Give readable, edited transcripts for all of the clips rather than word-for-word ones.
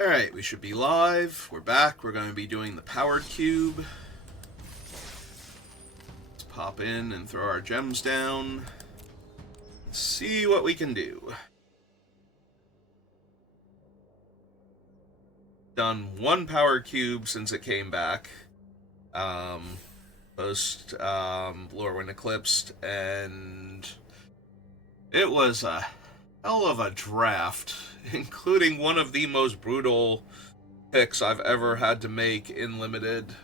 Alright, we should be live. We're back. We're going to be doing the powered cube. Let's pop in and throw our gems down. Let's see what we can do. Done one power cube since it came back. Post Lorwyn Eclipsed, and it was a hell of a draft, including one of the most brutal picks I've ever had to make in Limited.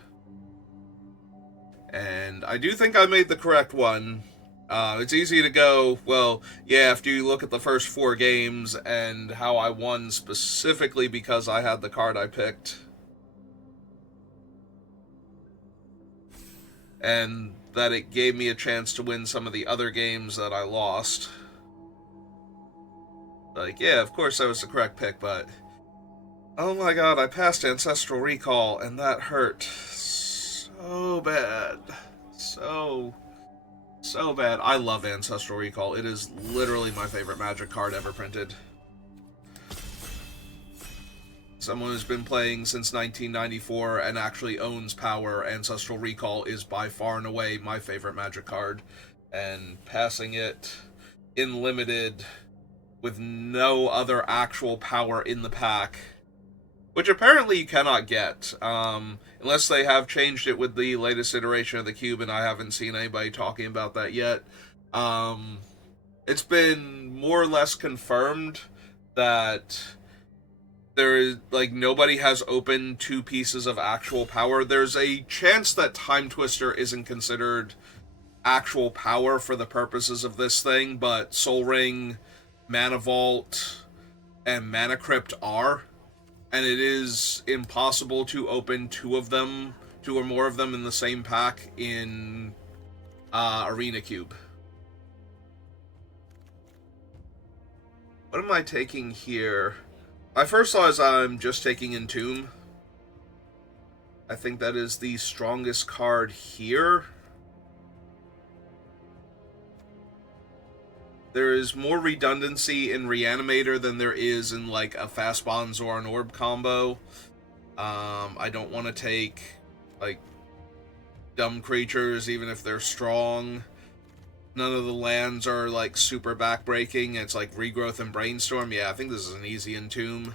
And I do think I made the correct one. It's easy to go, well, yeah, after you look at the first 4 games and how I won specifically because I had the card I picked. And that it gave me a chance to win some of the other games that I lost. Like, yeah, of course that was the correct pick, but oh my god, I passed Ancestral Recall, and that hurt so bad. So bad. I love Ancestral Recall. It is literally my favorite Magic card ever printed. Someone who's been playing since 1994 and actually owns Power, Ancestral Recall is by far and away my favorite Magic card. And passing it in Limited with no other actual power in the pack, which apparently you cannot get, unless they have changed it with the latest iteration of the cube, and I haven't seen anybody talking about that yet. It's been more or less confirmed that there is, like, nobody has opened 2 pieces of actual power. There's a chance that Time Twister isn't considered actual power for the purposes of this thing, but Soul Ring, Mana Vault, and Mana Crypt are, and it is impossible to open 2 of them, 2 or more of them in the same pack in Arena Cube. What am I taking here? My first thought is I'm just taking Entomb. I think that is the strongest card here. There is more redundancy in Reanimator than there is in, like, a Fast Bonds or an Orb combo. I don't want to take, like, dumb creatures, even if they're strong. None of the lands are, like, super backbreaking. It's like Regrowth and Brainstorm. Yeah, I think this is an easy Entomb.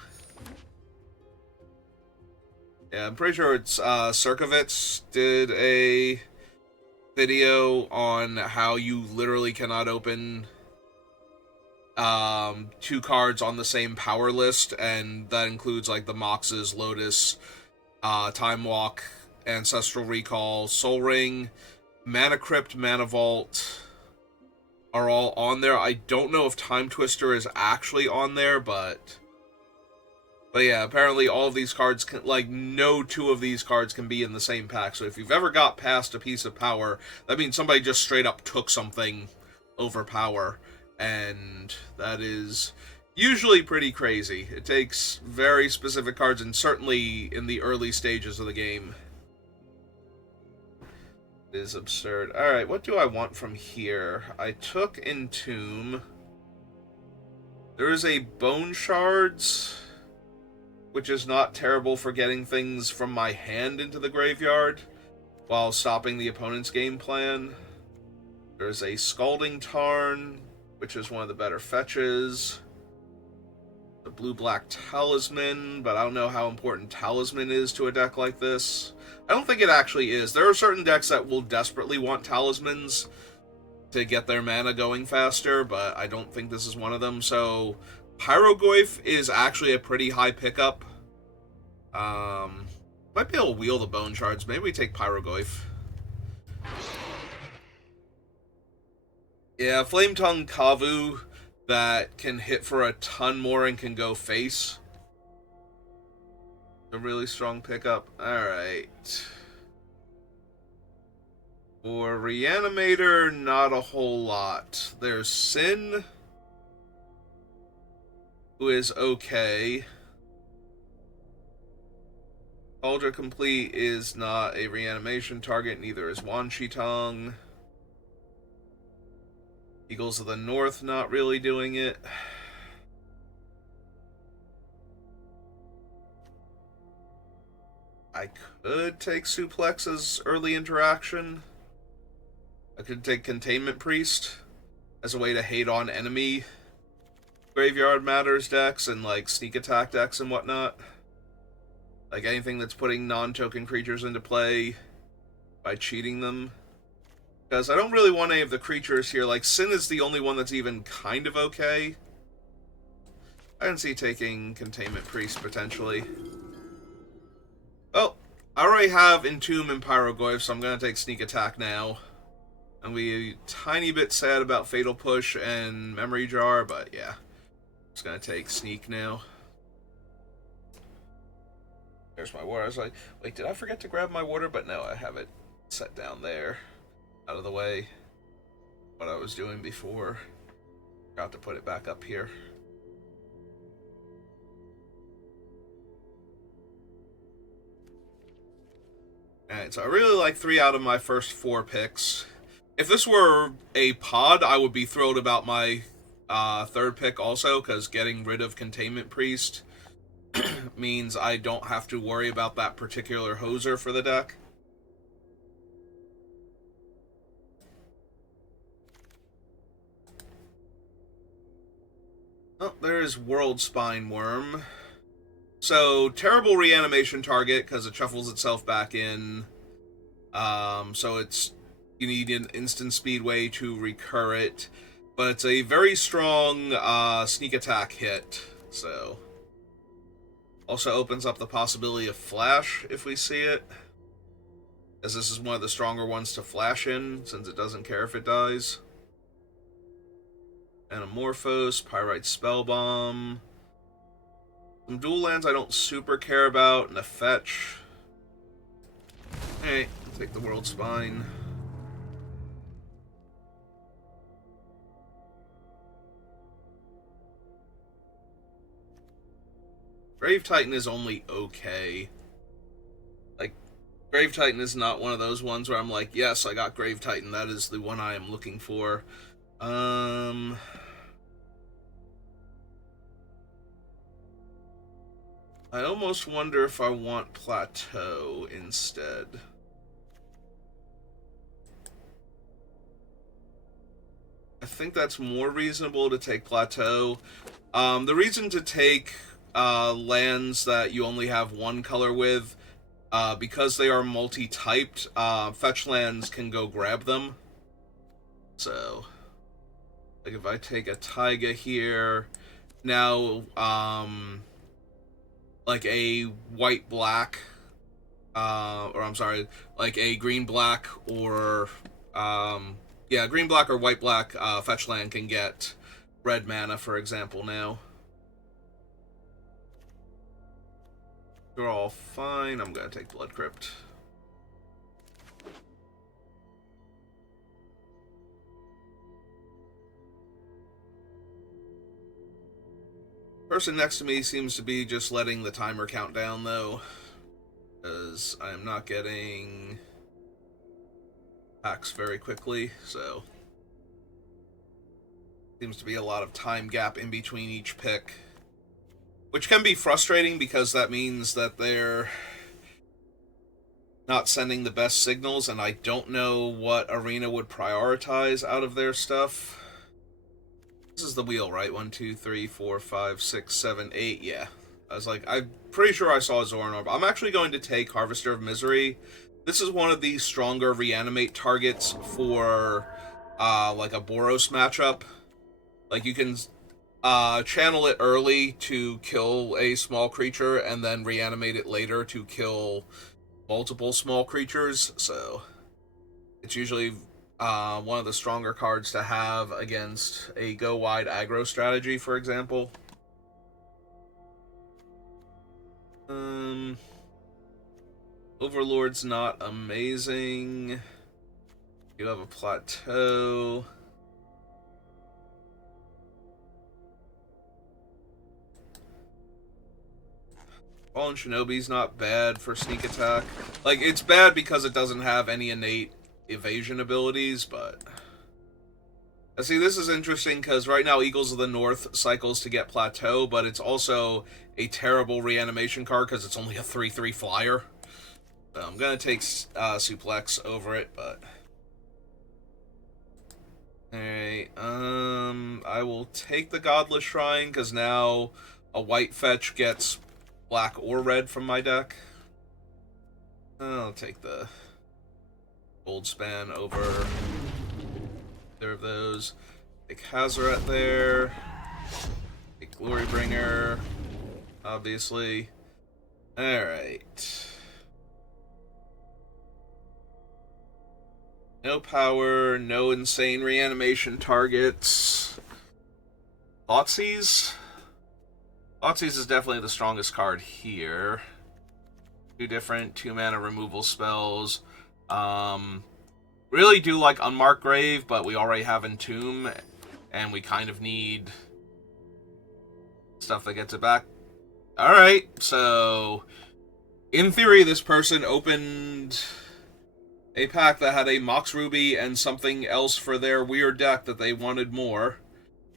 Yeah, I'm pretty sure it's, Circovitz did a video on how you literally cannot open 2 cards on the same power list, and that includes, like, the Mox's, Lotus, Time Walk, Ancestral Recall, Soul Ring, Mana Crypt, Mana Vault are all on there. I don't know if Time Twister is actually on there, but yeah, apparently all of these cards can, like, no 2 of these cards can be in the same pack. So if you've ever got past a piece of power, that means somebody just straight up took something over power. And that is usually pretty crazy. It takes very specific cards, and certainly in the early stages of the game. It is absurd. Alright, what do I want from here? I took Entomb. There is a Bone Shards, which is not terrible for getting things from my hand into the graveyard while stopping the opponent's game plan. There's a Scalding Tarn, which is one of the better fetches. The Blue-Black Talisman, but I don't know how important Talisman is to a deck like this. I don't think it actually is. There are certain decks that will desperately want Talismans to get their mana going faster, but I don't think this is one of them. So Pyrogoyf is actually a pretty high pickup. Might be able to wheel the Bone Shards. Maybe we take Pyrogoyf. Yeah, Flame Tongue Kavu that can hit for a ton more and can go face. A really strong pickup. Alright. For Reanimator, not a whole lot. There's Sin, who is okay. Ultra Complete is not a reanimation target, neither is Wan Shi Tong. Eagles of the North not really doing it. I could take Suplex as early interaction. I could take Containment Priest as a way to hate on enemy Graveyard Matters decks and, like, Sneak Attack decks and whatnot. Like, anything that's putting non-token creatures into play by cheating them. Because I don't really want any of the creatures here. Like, Sin is the only one that's even kind of okay. I can see taking Containment Priest, potentially. Oh, I already have Entomb and Pyroglyph, so I'm going to take Sneak Attack now. I'm going to be a tiny bit sad about Fatal Push and Memory Jar, but yeah. I'm just going to take Sneak now. There's my water. I was like, wait, did I forget to grab my water? But no, I have it set down there. Out of the way. What I was doing before. Forgot to put it back up here. Alright, so I really like 3 out of my first 4 picks. If this were a pod, I would be thrilled about my third pick also, because getting rid of Containment Priest means I don't have to worry about that particular hoser for the deck. Oh, there's World Spine Worm. So, terrible reanimation target, because it shuffles itself back in. So it's... You need an instant speed way to recur it. But it's a very strong sneak attack hit, so... Also opens up the possibility of flash, if we see it. As this is one of the stronger ones to flash in, since it doesn't care if it dies. Anamorphose, Pyrite Spellbomb. Some dual lands I don't super care about, and a fetch. Alright, take the World Spine. Grave Titan is only okay. Like, Grave Titan is not one of those ones where I'm like, yes, I got Grave Titan, that is the one I am looking for. I almost wonder if I want Plateau instead. I think that's more reasonable to take Plateau. The reason to take lands that you only have one color with, because they are multi-typed, fetch lands can go grab them. So, like if I take a Taiga here, now, like a white-black, or I'm sorry, like a green-black or, yeah, green-black or white-black fetch land can get red mana, for example, now. They're all fine. I'm going to take Blood Crypt. Person next to me seems to be just letting the timer count down, though, because I am not getting packs very quickly, so seems to be a lot of time gap in between each pick, which can be frustrating because that means that they're not sending the best signals, and I don't know what Arena would prioritize out of their stuff. This is the wheel, right? 1, 2, 3, 4, 5, 6, 7, 8. Yeah. I was like, I'm pretty sure I saw Zoran Orb. I'm actually going to take Harvester of Misery. This is one of the stronger reanimate targets for, like, a Boros matchup. Like, you can channel it early to kill a small creature, and then reanimate it later to kill multiple small creatures, so it's usually one of the stronger cards to have against a go-wide aggro strategy, for example. Overlord's not amazing. You have a Plateau. Fallen Shinobi's not bad for sneak attack. Like, it's bad because it doesn't have any innate evasion abilities, but... See, this is interesting because right now Eagles of the North cycles to get Plateau, but it's also a terrible reanimation card because it's only a 3/3 flyer. I'm gonna take suplex over it, but alright. I will take the Godless Shrine because now a white fetch gets black or red from my deck. I'll take the Gold Span over either of those. Take Hazaret there. Take Glorybringer, obviously. Alright. No power, no insane reanimation targets. Thoughtseize? Thoughtseize is definitely the strongest card here. 2 different 2-mana removal spells. Really do like Unmarked Grave, but we already have Entomb, and we kind of need stuff that gets it back. Alright, so in theory, this person opened a pack that had a Mox Ruby and something else for their weird deck that they wanted more.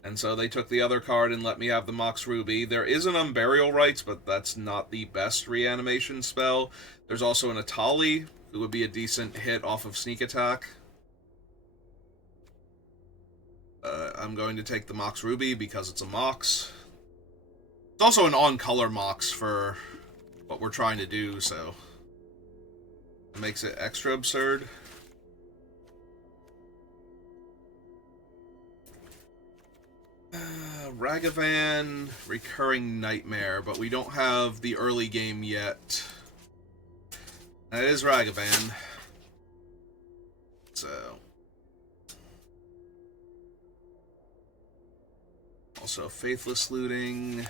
And so they took the other card and let me have the Mox Ruby. There is an Unburial Rites, but that's not the best reanimation spell. There's also an Atali, who would be a decent hit off of Sneak Attack. I'm going to take the Mox Ruby because it's a Mox. It's also an on-color Mox for what we're trying to do, so it makes it extra absurd. Ragavan, Recurring Nightmare, but we don't have the early game yet. That is Ragavan. So. Also, Faithless Looting.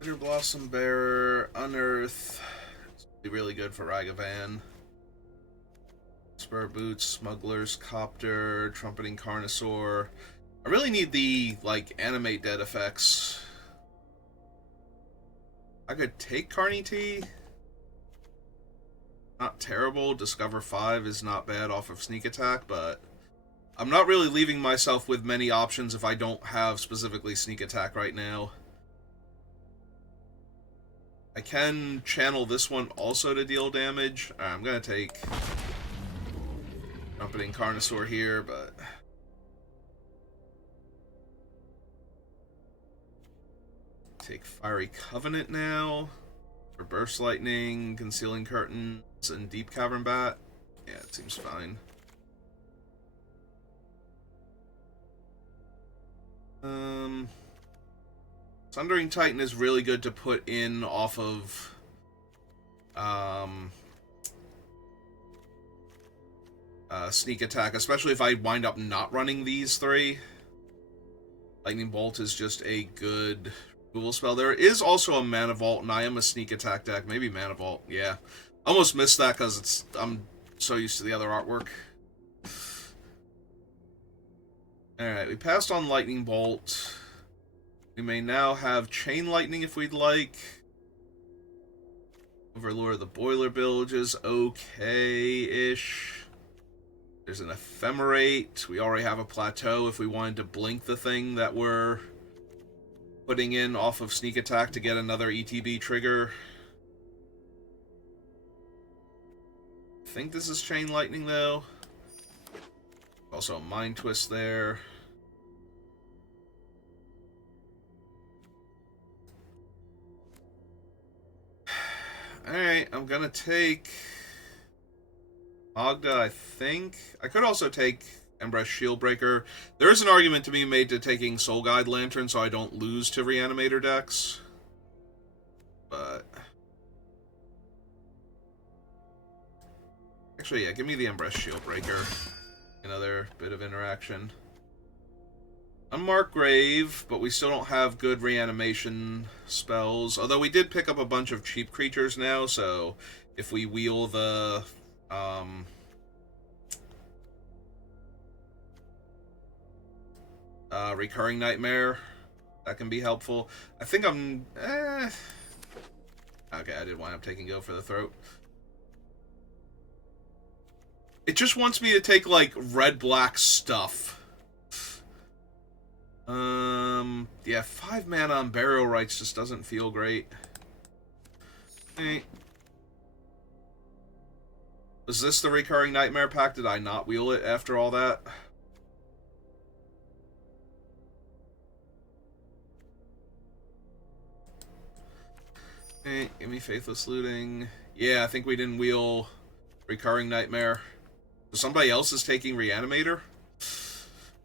Bitter Blossom Bearer, Unearth. This would be really good for Ragavan. Spur Boots, Smuggler's Copter, Trumpeting Carnosaur. I really need the, like, Animate Dead effects. I could take Carny T. Not terrible. Discover 5 is not bad off of Sneak Attack, but I'm not really leaving myself with many options if I don't have specifically Sneak Attack right now. I can channel this one also to deal damage. I'm going to take Trumpeting Carnosaur here, but take Fiery Covenant now for Burst Lightning, Concealing Curtains, and Deep Cavern Bat. Yeah, it seems fine. Sundering Titan is really good to put in off of Sneak Attack, especially if I wind up not running these 3. Lightning Bolt is just a good removal spell. There is also a Mana Vault, and I am a Sneak Attack deck. Maybe Mana Vault, yeah. Almost missed that because I'm so used to the other artwork. Alright, we passed on Lightning Bolt. We may now have Chain Lightning if we'd like. Overlord of the Boiler Bilge is okay-ish. There's an Ephemerate. We already have a Plateau if we wanted to blink the thing that we're putting in off of Sneak Attack to get another ETB trigger. I think this is Chain Lightning, though. Also a Mind Twist there. Alright, I'm gonna take Magda, I think. I could also take Embrace Shieldbreaker. There is an argument to be made to taking Soul Guide Lantern so I don't lose to Reanimator decks. But actually, yeah, give me the Embrace Shieldbreaker. Another bit of interaction. Unmarked Grave, but we still don't have good reanimation spells. Although we did pick up a bunch of cheap creatures now, so if we wheel the Recurring Nightmare, that can be helpful. I think I'm Okay, I did wind up taking go for the throat. It just wants me to take, like, red-black stuff. Yeah, 5 mana on Burial Rites just doesn't feel great. Hey. Was this the Recurring Nightmare pack? Did I not wheel it after all that? Hey, give me Faithless Looting. Yeah, I think we didn't wheel Recurring Nightmare. So somebody else is taking Reanimator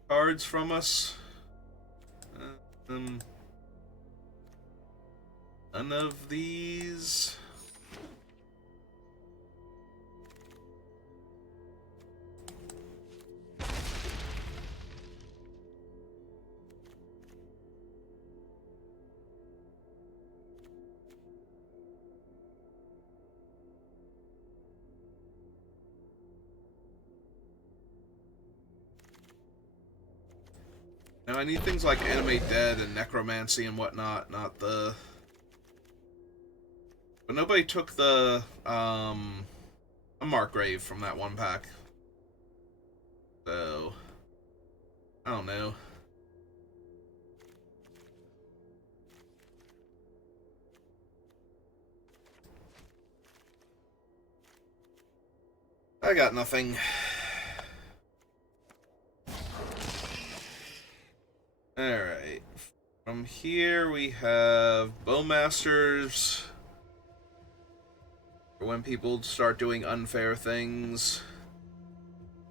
cards from us. None of these. Now I need things like Animate Dead and Necromancy and whatnot, not the... But nobody took the, a Markgrave from that one pack. So... I don't know. I got nothing. Alright. From here we have Bowmasters. For when people start doing unfair things.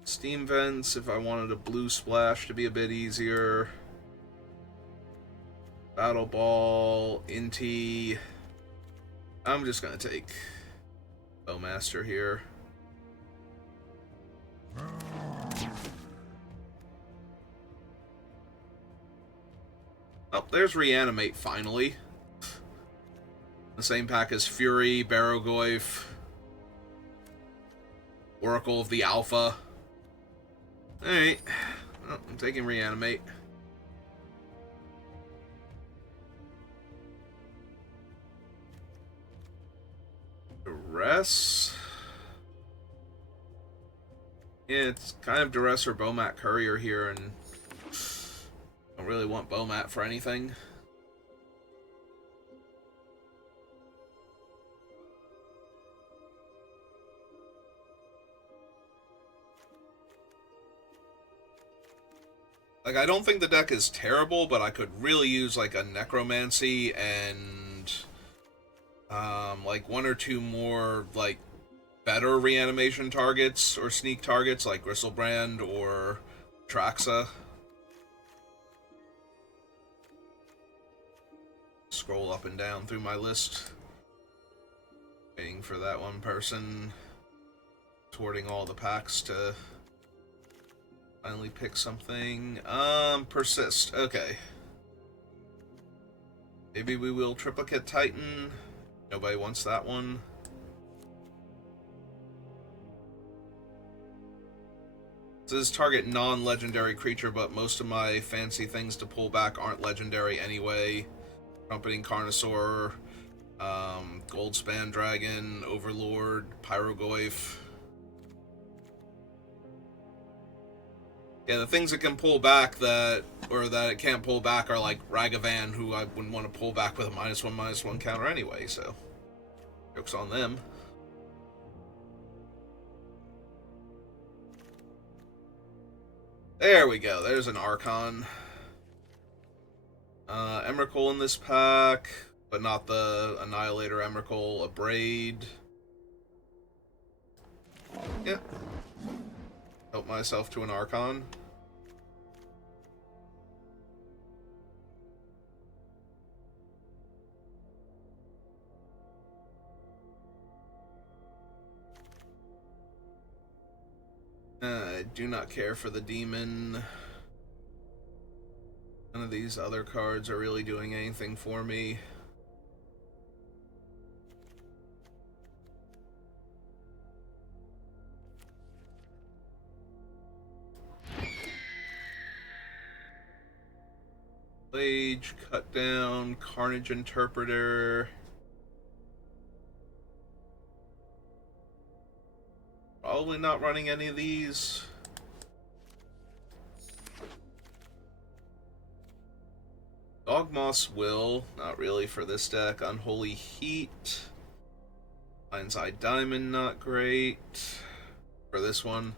Steam Vents if I wanted a blue splash to be a bit easier. Battle Ball, Inti. I'm just gonna take Bowmaster here. Oh, there's Reanimate, finally. The same pack as Fury, Barrogoyf, Oracle of the Alpha. Alright. Oh, I'm taking Reanimate. Duress? Yeah, it's kind of Duress or Bomat Courier here, and don't really want Bomat for anything. Like, I don't think the deck is terrible, but I could really use, like, a Necromancy and, like, 1 or 2 more, like, better reanimation targets or sneak targets, like Gristlebrand or Traxa. Scroll up and down through my list. Waiting for that one person. Sorting all the packs to finally pick something. Persist. Okay. Maybe we will Triplicate Titan. Nobody wants that one. It says target non-legendary creature, but most of my fancy things to pull back aren't legendary anyway. Trumpeting Carnosaur, Goldspan Dragon, Overlord, Pyrogoyf. Yeah, the things it can pull back that it can't pull back are like Ragavan, who I wouldn't want to pull back with a -1/-1 counter anyway, so joke's on them. There we go, there's an Archon. Emrakul in this pack, but not the Annihilator Emrakul, a Braid. Yep. Help myself to an Archon. I do not care for the Demon. None of these other cards are really doing anything for me. Blade, Cut Down, Carnage Interpreter. probably not running any of these. Dogmoss will, not really for this deck. Unholy Heat. Lion's Eye Diamond, not great. For this one.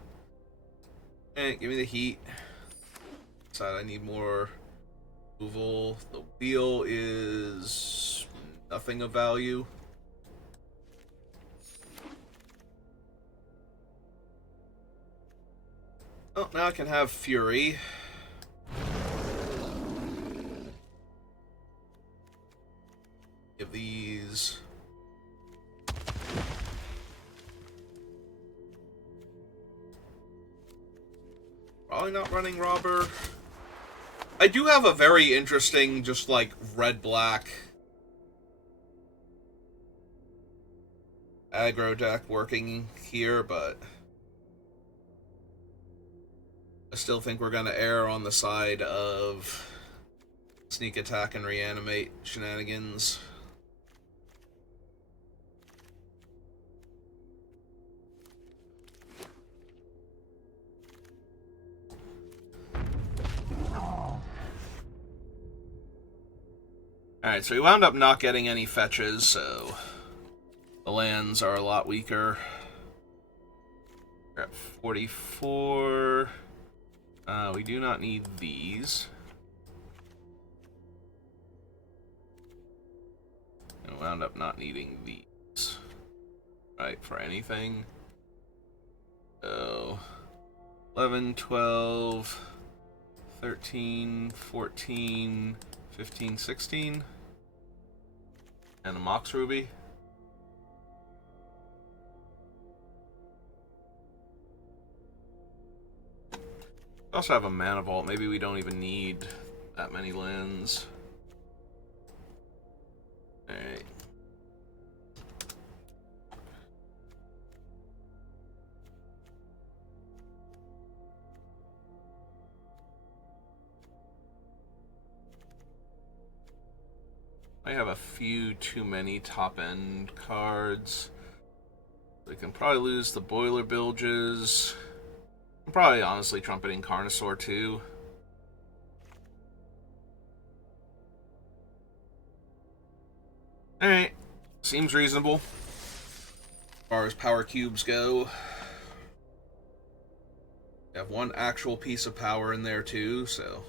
Give me the Heat. Side, I need more removal. The Wheel is nothing of value. Oh, now I can have Fury. Give these. Probably not running Robber. I do have a very interesting, just like, red-black aggro deck working here, but I still think we're going to err on the side of sneak attack and reanimate shenanigans. Alright, so we wound up not getting any fetches, so the lands are a lot weaker. We're at 44. We do not need these. And wound up not needing these. Right, for anything. So 11, 12, 13, 14, 15, 16. And a Mox Ruby. We also have a Mana Vault. Maybe we don't even need that many lands. Alright. I have a few too many top-end cards. We can probably lose the Boiler Bilges. I'm probably honestly trumpeting Carnosaur too. Alright. Seems reasonable. As far as power cubes go. We have one actual piece of power in there too, so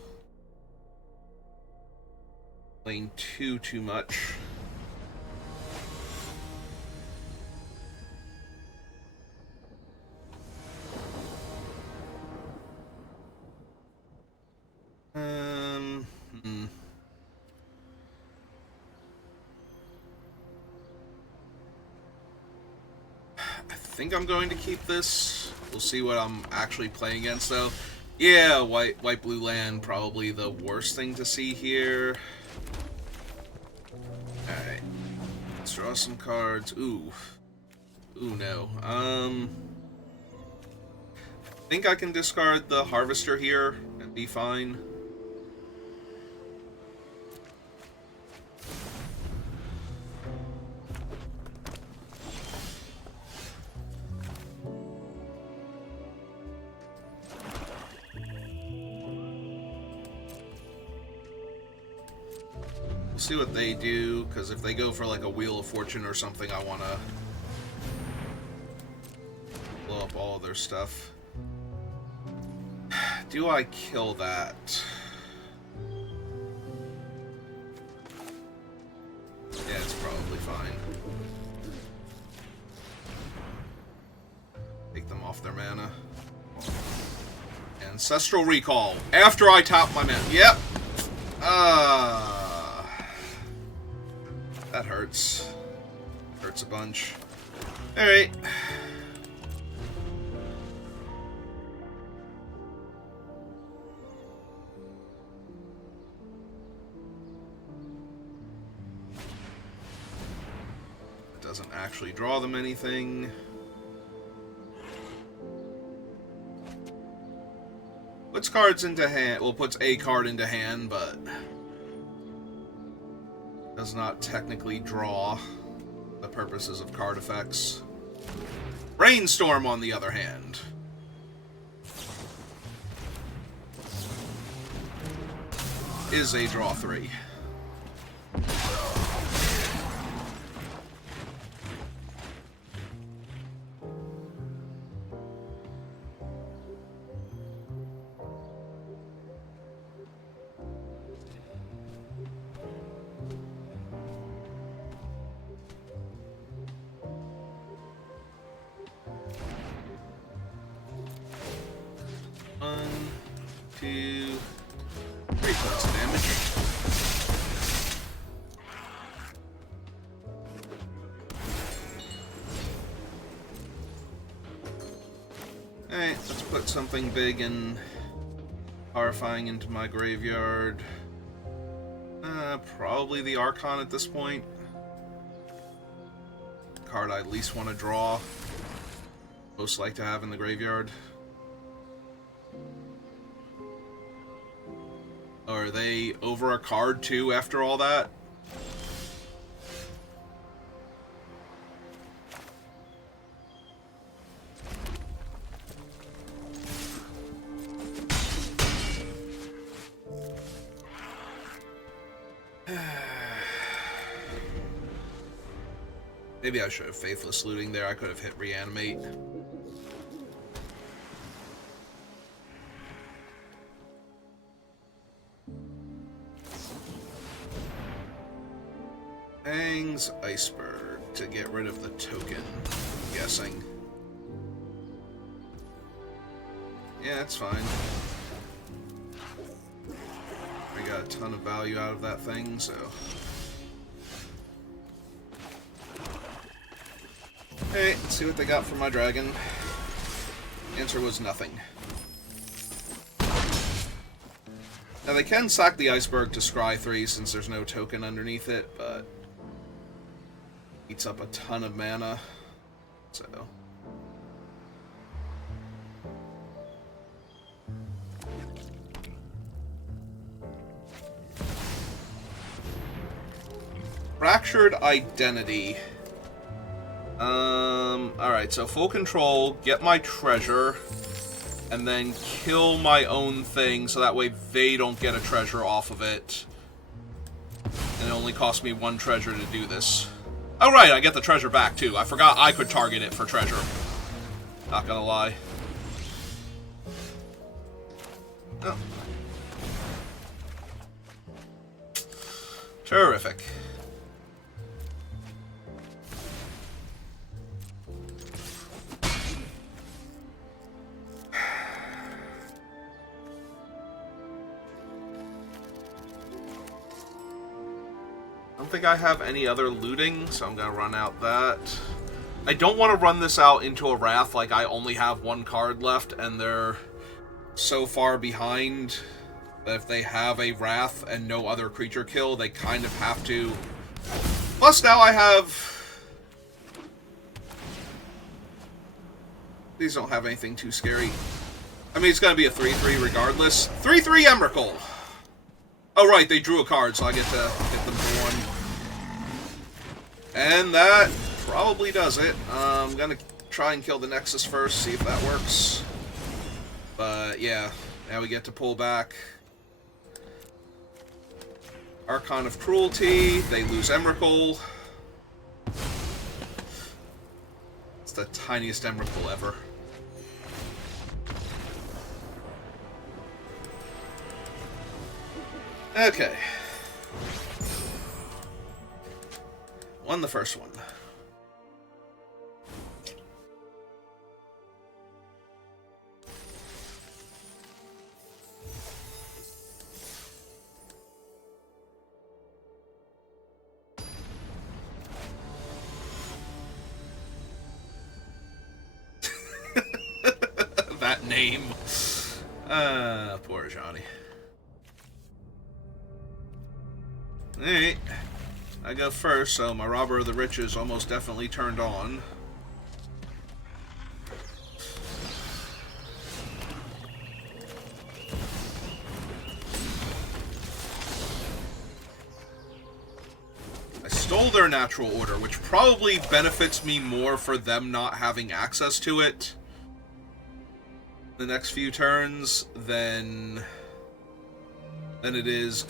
playing too much. I think I'm going to keep this. We'll see what I'm actually playing against, though. Yeah, white blue land, probably the worst thing to see here. Alright. Let's draw some cards. Ooh, no. I think I can discard the Harvester here and be fine. See what they do, because if they go for like a Wheel of Fortune or something, I want to blow up all of their stuff. Do I kill that? Yeah, it's probably fine. Take them off their mana. Ancestral Recall. After I top my mana. Yep. That hurts. Hurts a bunch. Alright. It doesn't actually draw them anything. Puts cards into hand. Well, puts a card into hand, but does not technically draw the purposes of card effects. Brainstorm, on the other hand, is a draw 3. Alright, let's put something big and horrifying into my graveyard. Probably the Archon at this point. Card I at least want to draw. Most like to have in the graveyard. Are they over a card too after all that? Maybe I should have Faithless Looting there. I could have hit Reanimate. Aang's Iceberg to get rid of the token, I'm guessing. Yeah, that's fine. I got a ton of value out of that thing, so... Hey, let's see what they got for my dragon. Answer was nothing. Now they can sack the Iceberg to scry 3 since there's no token underneath it, but eats up a ton of mana, so... Fractured Identity. Alright, so full control, get my treasure, and then kill my own thing, so that way they don't get a treasure off of it. And it only costs me 1 treasure to do this. Oh right, I get the treasure back too. I forgot I could target it for treasure. Not gonna lie. Oh. Terrific. I don't think I have any other looting, so I'm gonna run out that. I don't want to run this out into a Wrath, like I only have 1 card left, and they're so far behind that if they have a Wrath and no other creature kill, they kind of have to... Plus now I have... These don't have anything too scary. I mean, it's gonna be a 3-3 regardless. 3-3 Emrakul! Oh right, they drew a card, so I get to hit them for 1. And that probably does it. I'm gonna try and kill the Nexus first, see if that works. But yeah, now we get to pull back. Archon of Cruelty, they lose Emrakul. It's the tiniest Emrakul ever. Okay. Won the first one. That name. Poor Johnny. Alright. I go first, so my Robber of the Rich is almost definitely turned on. I stole their natural order, which probably benefits me more for them not having access to it the next few turns than it is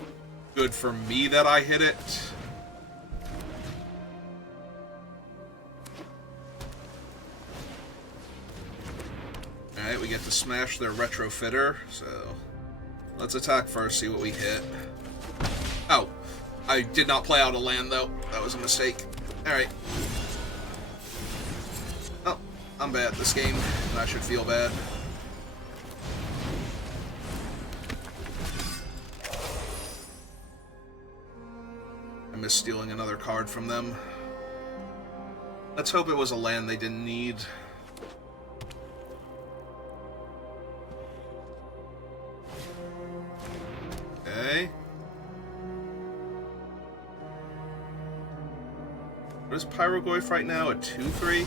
good for me that I hit it. Alright, we get to smash their retrofitter, so let's attack first, see what we hit. Oh, I did not play out a land though. That was a mistake. Alright. Oh, I'm bad at this game, and I should feel bad. I missed stealing another card from them. Let's hope it was a land they didn't need. Okay. What is Pyrogoyf right now? A 2/3?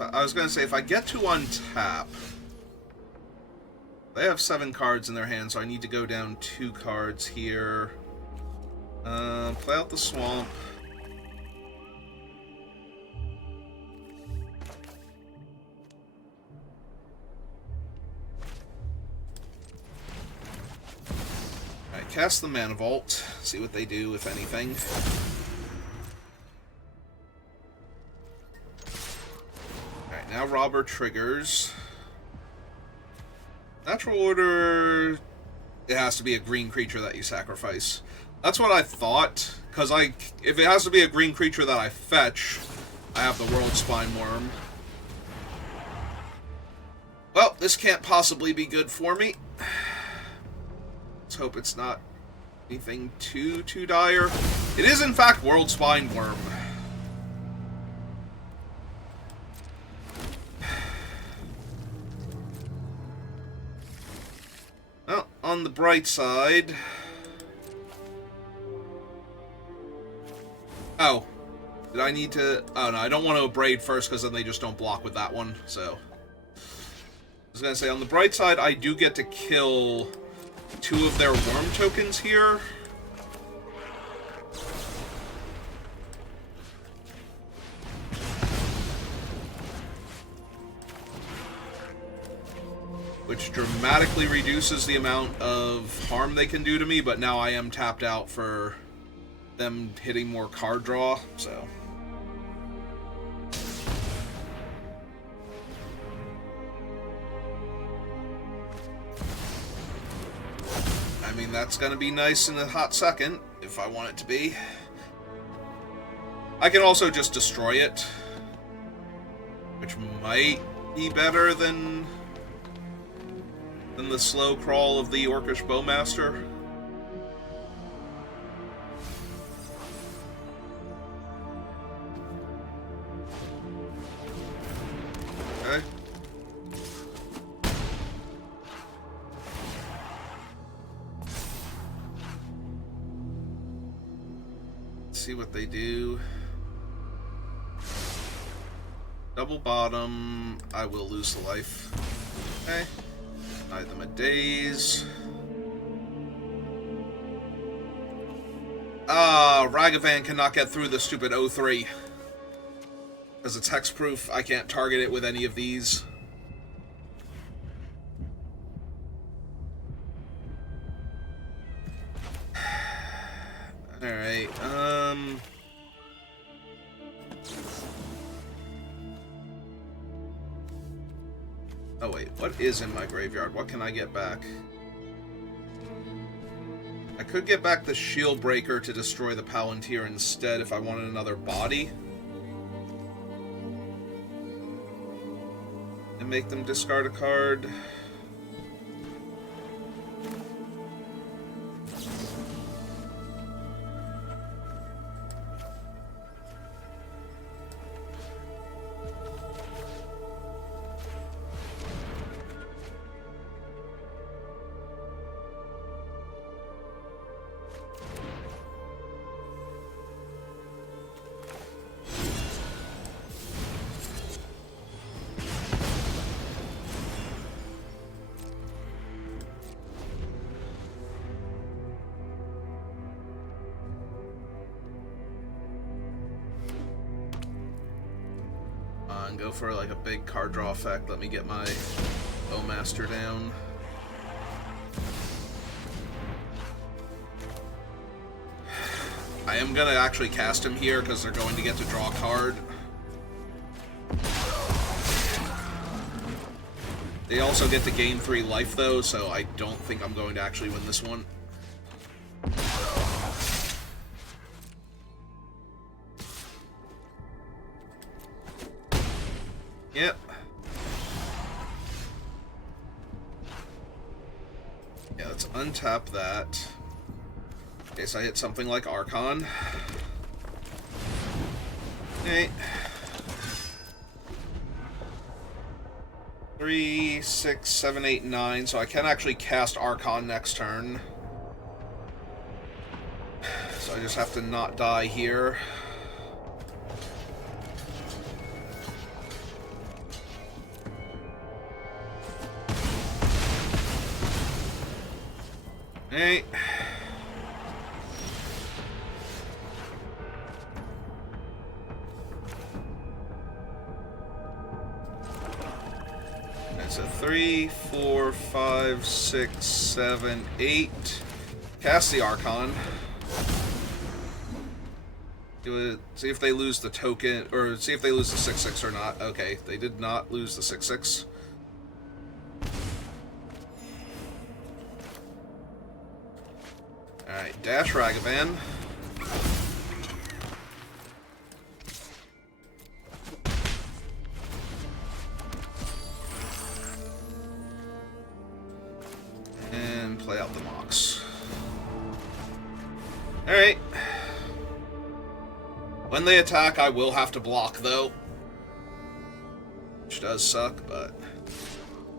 I was gonna say, if I get to untap, they have 7 cards in their hand, so I need to go down 2 cards here. Play out the swamp. Alright, cast the Mana Vault. See what they do, if anything. Now Robber triggers. Natural order, it has to be a green creature that you sacrifice. That's what I thought, because if it has to be a green creature that I fetch, I have the World Spine Worm. Well, this can't possibly be good for me. Let's hope it's not anything too dire. It is in fact World Spine Worm. Well, on the bright side... Oh. Did I need to... Oh, no, I don't want to abrade first, because then they just don't block with that one, so... I was going to say, on the bright side, I do get to kill 2 of their worm tokens here. Which dramatically reduces the amount of harm they can do to me, but now I am tapped out for them hitting more card draw, so... I mean, that's gonna be nice in a hot second, if I want it to be. I can also just destroy it, which might be better than the slow crawl of the Orcish Bowmaster. Okay. Let's see what they do. Double bottom. I will lose the life. Okay. Deny them a daze. Ragavan cannot get through the stupid 0-3. Because it's hexproof, I can't target it with any of these. Alright, oh wait, what is in my graveyard? What can I get back? I could get back the Shield Breaker to destroy the Palantir instead if I wanted another body. And make them discard a card. on, go for like a big card draw effect. Let me get my O-Master down. I am going to actually cast him here because they're going to get to draw a card. They also get to gain 3 life, though, so I don't think I'm going to actually win this one. Yep. Yeah, let's untap that. In case I hit something like Archon. Okay. 3, 6, 7, 8, 9. So I can actually cast Archon next turn. So I just have to not die here. Hey. That's a 3, 4, 5, 6, 7, 8. Cast the Archon. See if they lose the token, or see if they lose the 6/6 or not. Okay, they did not lose the 6/6. Alright, dash Ragavan. And play out the Mox. Alright. When they attack, I will have to block, though. Which does suck, but...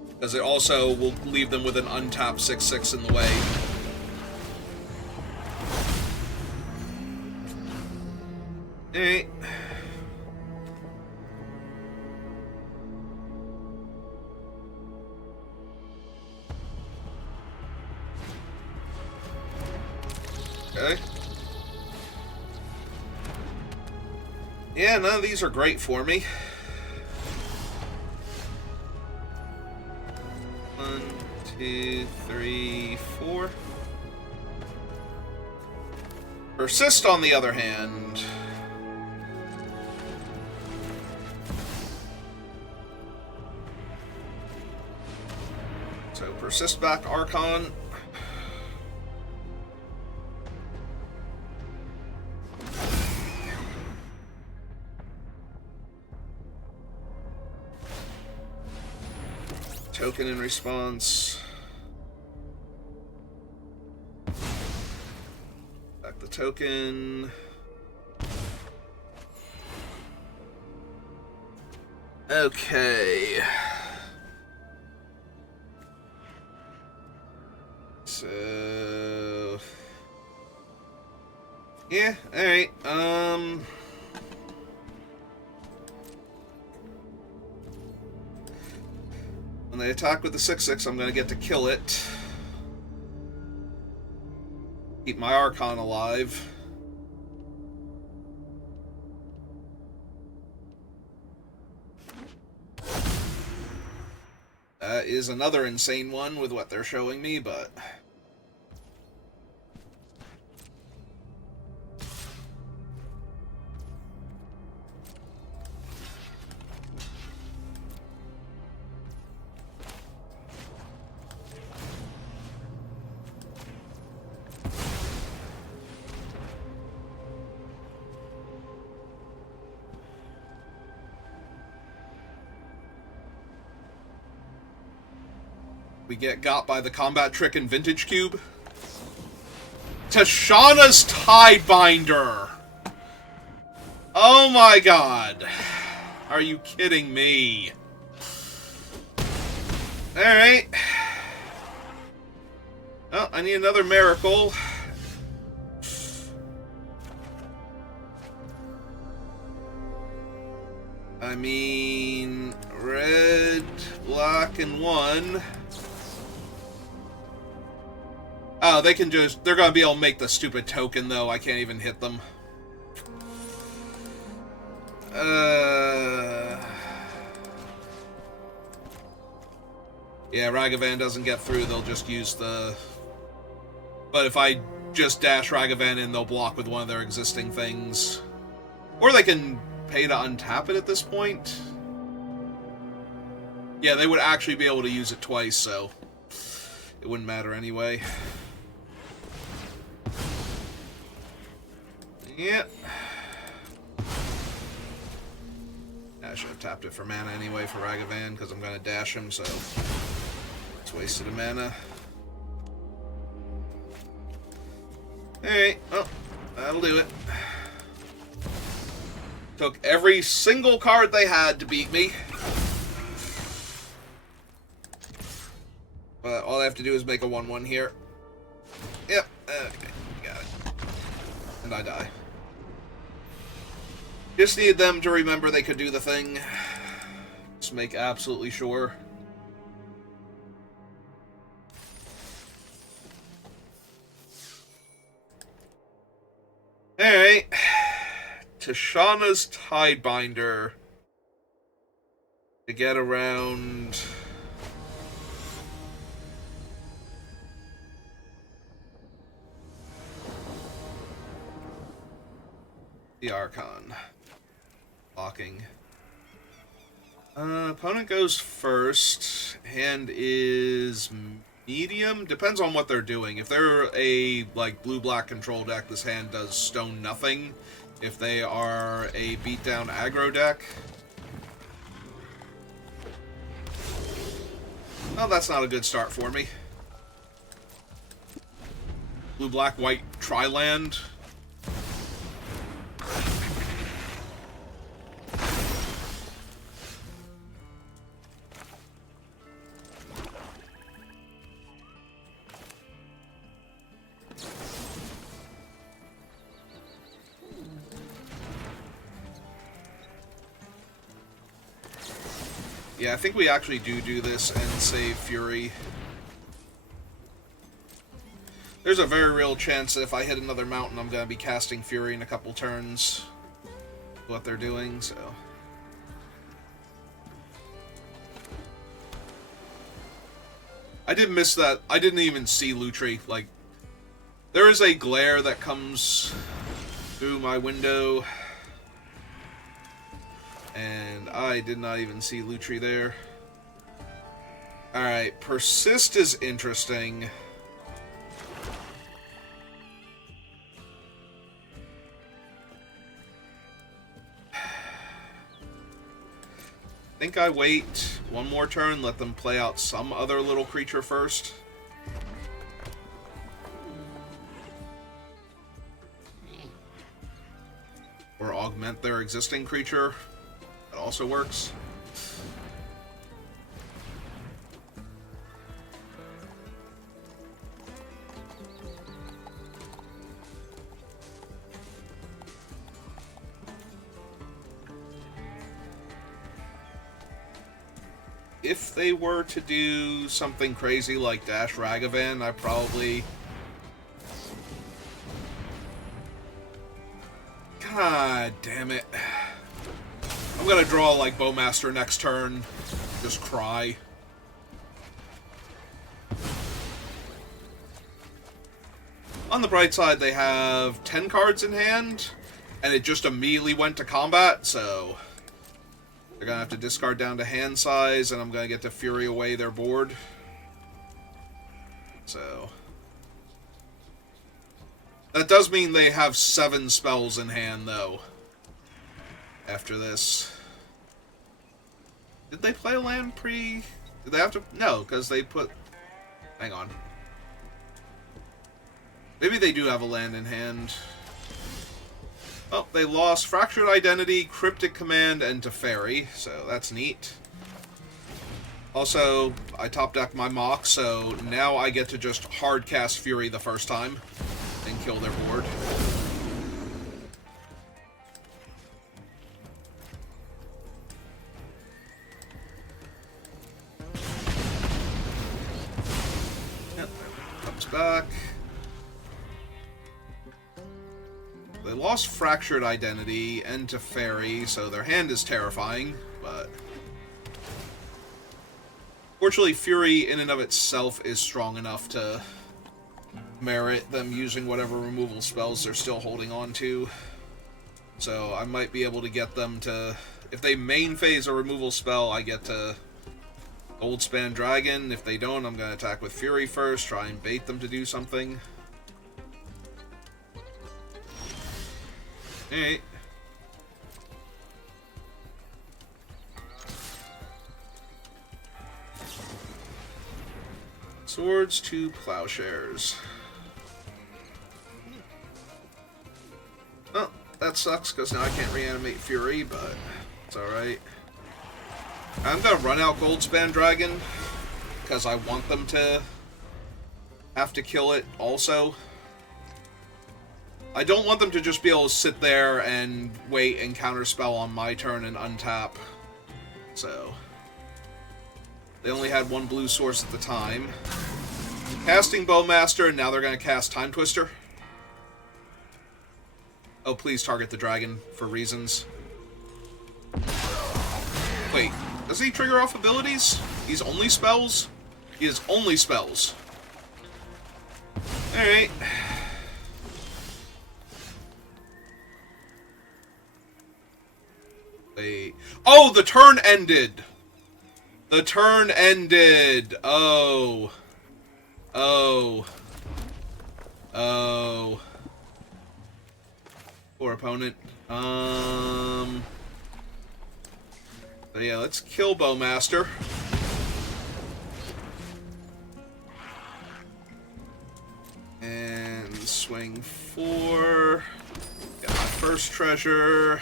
because it also will leave them with an untapped 6/6 in the way. Alright. Okay. Yeah, none of these are great for me. 1, 2, 3, 4. Persist, on the other hand. So persist back Archon. Token in response. Back the token. Okay. So... yeah, alright. When they attack with the 6/6, I'm going to get to kill it. Keep my Archon alive. That is another insane one with what they're showing me, but... we get got by the combat trick and Vintage Cube. Tashana's Tidebinder! Oh my god. Are you kidding me? Alright. Oh, I need another miracle. I mean... red, black, and 1... oh, they can just... they're gonna be able to make the stupid token, though. I can't even hit them. Yeah, Ragavan doesn't get through, they'll just use the... But if I just dash Ragavan in, they'll block with one of their existing things. Or they can pay to untap it at this point. Yeah, they would actually be able to use it twice, so it wouldn't matter anyway. Yeah. I should have tapped it for mana anyway for Ragavan, because I'm going to dash him, so it's wasted a mana. Alright, well, that'll do it. Took every single card they had to beat me. But all I have to do is make a 1/1 here. Yep, okay, got it. And I die. Just needed them to remember they could do the thing. Just make absolutely sure. Alright. Tashana's Tidebinder. To get around... the Archon. Blocking. Opponent goes first. Hand is medium. Depends on what they're doing. If they're a like blue-black control deck, this hand does stone nothing. If they are a beatdown aggro deck, well, that's not a good start for me. Blue-black-white tri-land. Yeah, I think we actually do this and save Fury. There's a very real chance that if I hit another mountain, I'm going to be casting Fury in a couple turns. What they're doing, so... I did miss that. I didn't even see Lutri. Like, there is a glare that comes through my window. And I did not even see Lutri there. Alright, Persist is interesting. I think I wait one more turn, let them play out some other little creature first. Or augment their existing creature. That also works. If they were to do something crazy like Dash Ragavan, I probably... God damn it. I'm gonna draw like Bowmaster next turn. Just cry. On the bright side, they have 10 cards in hand, and it just immediately went to combat, so... They're gonna have to discard down to hand size, and I'm gonna get to Fury away their board. So... That does mean they have 7 spells in hand, though. After this. Did they play a land pre... Did they have to... No, because they put... Hang on. Maybe they do have a land in hand. Oh, they lost Fractured Identity, Cryptic Command, and Teferi, so that's neat. Also, I top deck my Mock, so now I get to just hard cast Fury the first time and kill their board. Yep, comes back. They lost Fractured Identity and Teferi, so their hand is terrifying, but... Fortunately, Fury in and of itself is strong enough to merit them using whatever removal spells they're still holding on to. So I might be able to get them to... If they main phase a removal spell, I get to Goldspan Dragon. If they don't, I'm going to attack with Fury first, try and bait them to do something. Alright. Swords to Plowshares. Well, that sucks because now I can't reanimate Fury, but it's alright. I'm gonna run out Goldspan Dragon because I want them to have to kill it also. I don't want them to just be able to sit there and wait and counterspell on my turn and untap. So they only had one blue source at the time. Casting Bowmaster, and now they're going to cast Time Twister. Oh, please target the dragon for reasons. Wait, does he trigger off abilities? He's only spells? He is only spells. Alright. Wait. Oh, the turn ended! The turn ended! Oh. Oh. Oh. Poor opponent. So yeah, let's kill Bowmaster. And swing 4. Get my first treasure.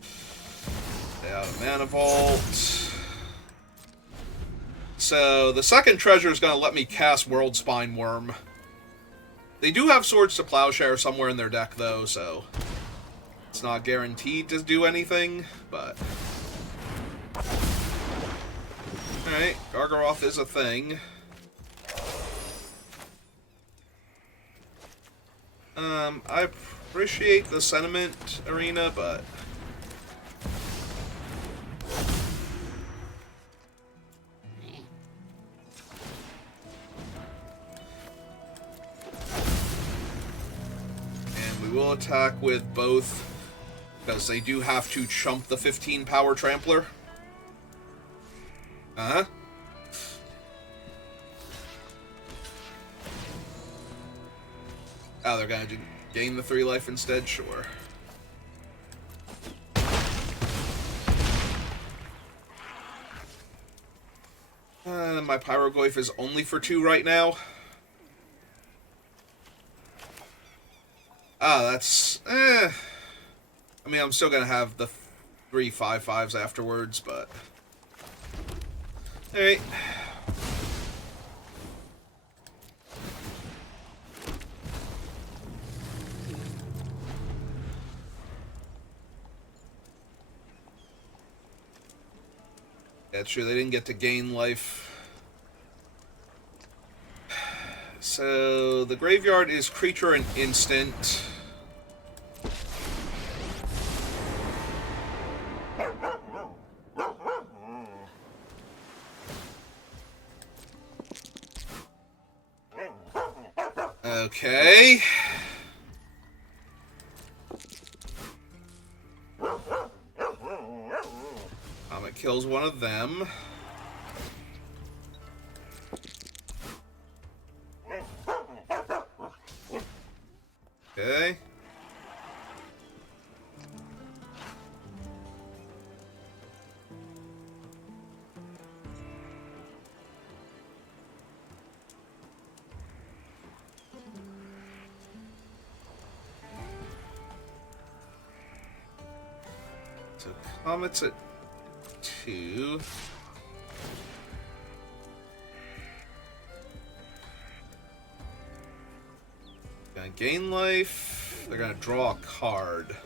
Stay out of Mana Vault. So the second treasure is going to let me cast World Spine Worm. They do have Swords to Plowshare somewhere in their deck, though, so it's not guaranteed to do anything, but... Alright, Gargaroth is a thing. I appreciate the sentiment, Arena, but... We'll attack with both, because they do have to chump the 15 power trampler. Uh-huh. Oh, they're gonna gain the 3 life instead? Sure. My Pyroglyph is only for 2 right now. Ah, that's... I mean, I'm still gonna have the 3 5/5s afterwards, but... Alright. Yeah, true, they didn't get to gain life. So, the graveyard is creature and instant. Okay. It kills one of them. Okay. So Comet's at 2. Gonna gain life. They're gonna draw a card.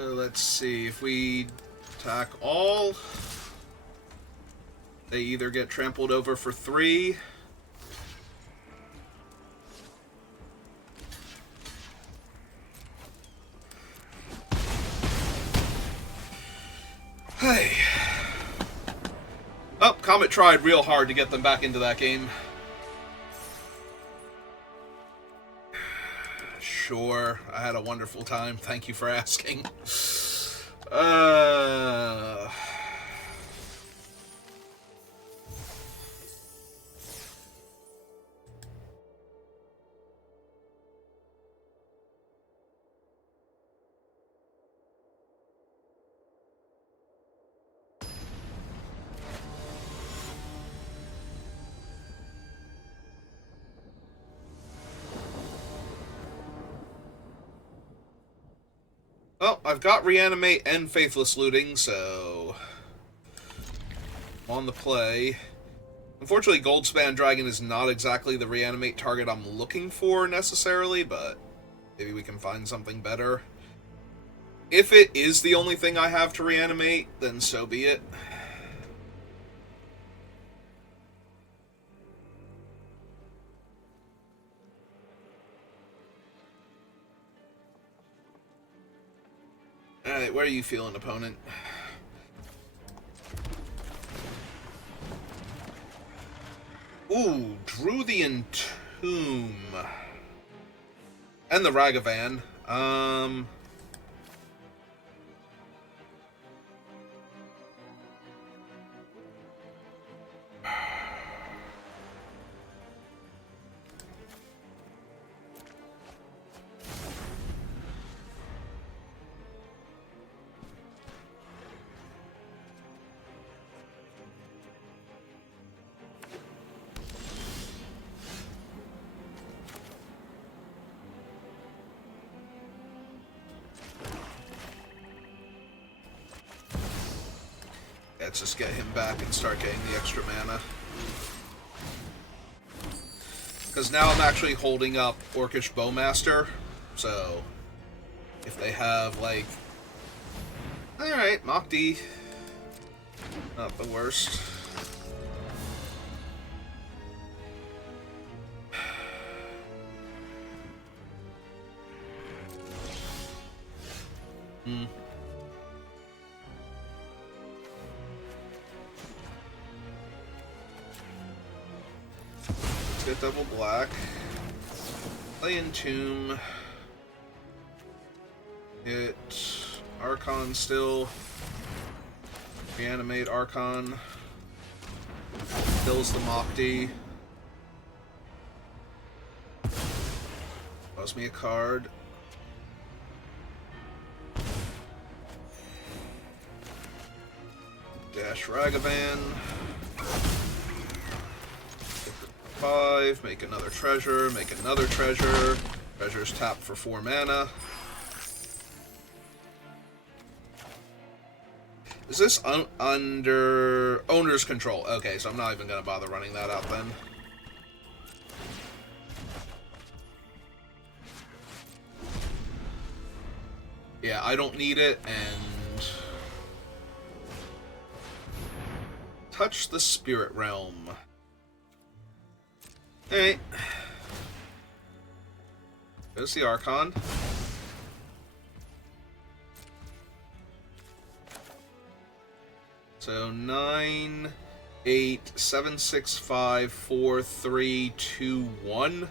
Let's see, if we attack all, they either get trampled over for 3, hey. Oh, Comet tried real hard to get them back into that game. Sure, I had a wonderful time. Thank you for asking. Well, I've got Reanimate and Faithless Looting, so on the play. Unfortunately, Goldspan Dragon is not exactly the Reanimate target I'm looking for, necessarily, but maybe we can find something better. If it is the only thing I have to reanimate, then so be it. Alright, where are you feeling, opponent? Ooh, drew the Entomb. And the Ragavan. Let's just get him back and start getting the extra mana. Because now I'm actually holding up Orcish Bowmaster, so if they have, like... Alright, Mach D. Not the worst. Get double black. Play Entomb. Hit Archon still. Reanimate Archon. Kills the Mach D. Draws me a card. Dash Ragavan. 5, make another treasure, make another treasure. Treasure's tapped for 4 mana. Is this under owner's control? Okay, so I'm not even going to bother running that out then. Yeah, I don't need it, and... Touch the Spirit Realm. Alright. There's the Archon. So 9, 8, 7, 6, 5, 4, 3, 2, 1.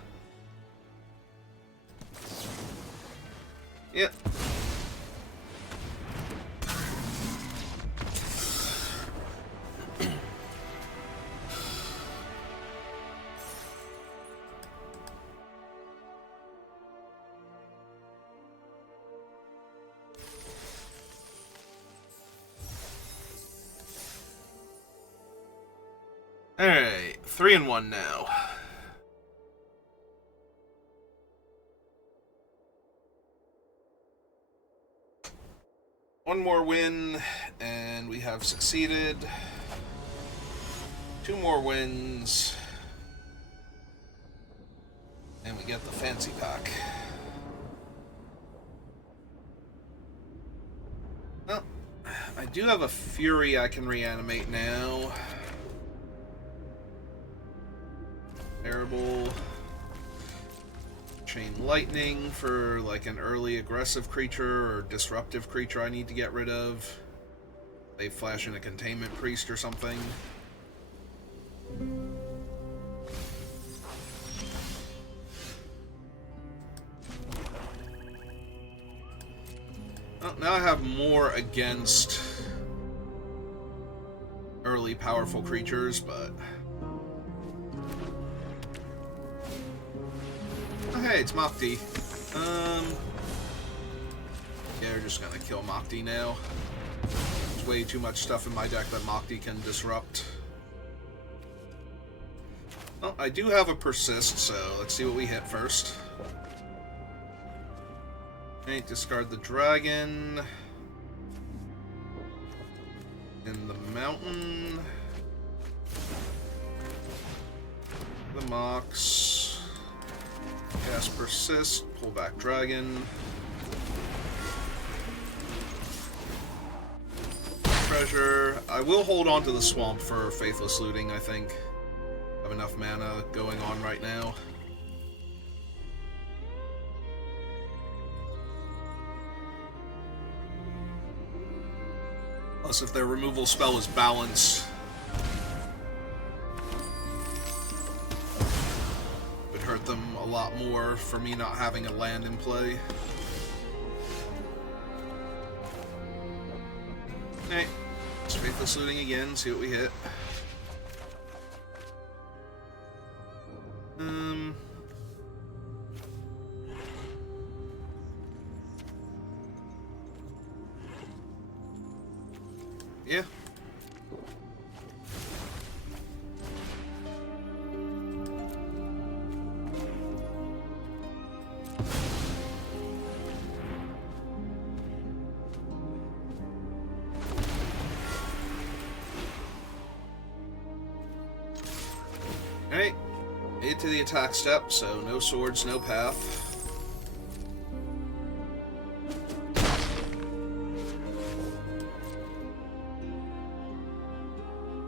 Yep. Alright, 3-1 now. One more win, and we have succeeded. 2 more wins, and we get the fancy pack. I do have a Fury I can reanimate now. Terrible. Chain Lightning for like an early aggressive creature or disruptive creature I need to get rid of. They flash in a Containment Priest or something. Well, now I have more against early powerful creatures, but... Oh, hey, it's Mokti. Yeah, we're just gonna kill Mokti now. There's way too much stuff in my deck that Mokti can disrupt. Well, I do have a Persist, so let's see what we hit first. Okay, discard the Dragon. In the Mountain. The Mox. Cast Persist, pull back Dragon. Treasure. I will hold on to the Swamp for Faithless Looting, I think. I have enough mana going on right now. Plus, if their removal spell is Balance, it would hurt them a lot more for me not having a land in play. Hey, let's Faithless Looting again, see what we hit. Yeah. Alright, made it to the attack step, so no swords, no path.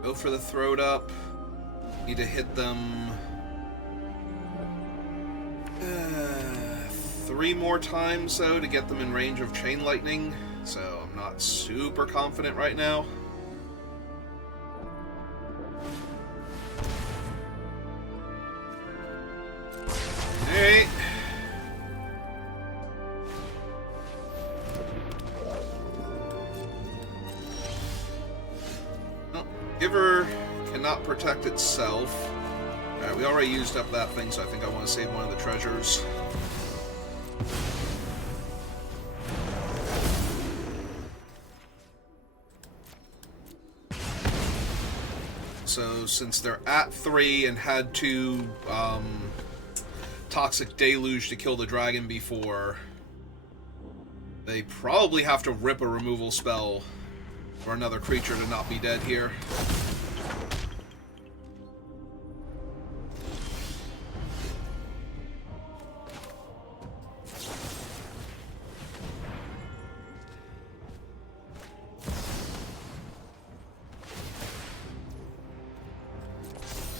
Go for the Throat Up. Need to hit them 3 more times, though, to get them in range of Chain Lightning, so I'm not super confident right now. Alright. Well, Giver cannot protect itself. Alright, we already used up that thing, so I think I want to save one of the treasures. So, since they're at 3 and had to Toxic Deluge to kill the dragon before, they probably have to rip a removal spell for another creature to not be dead here.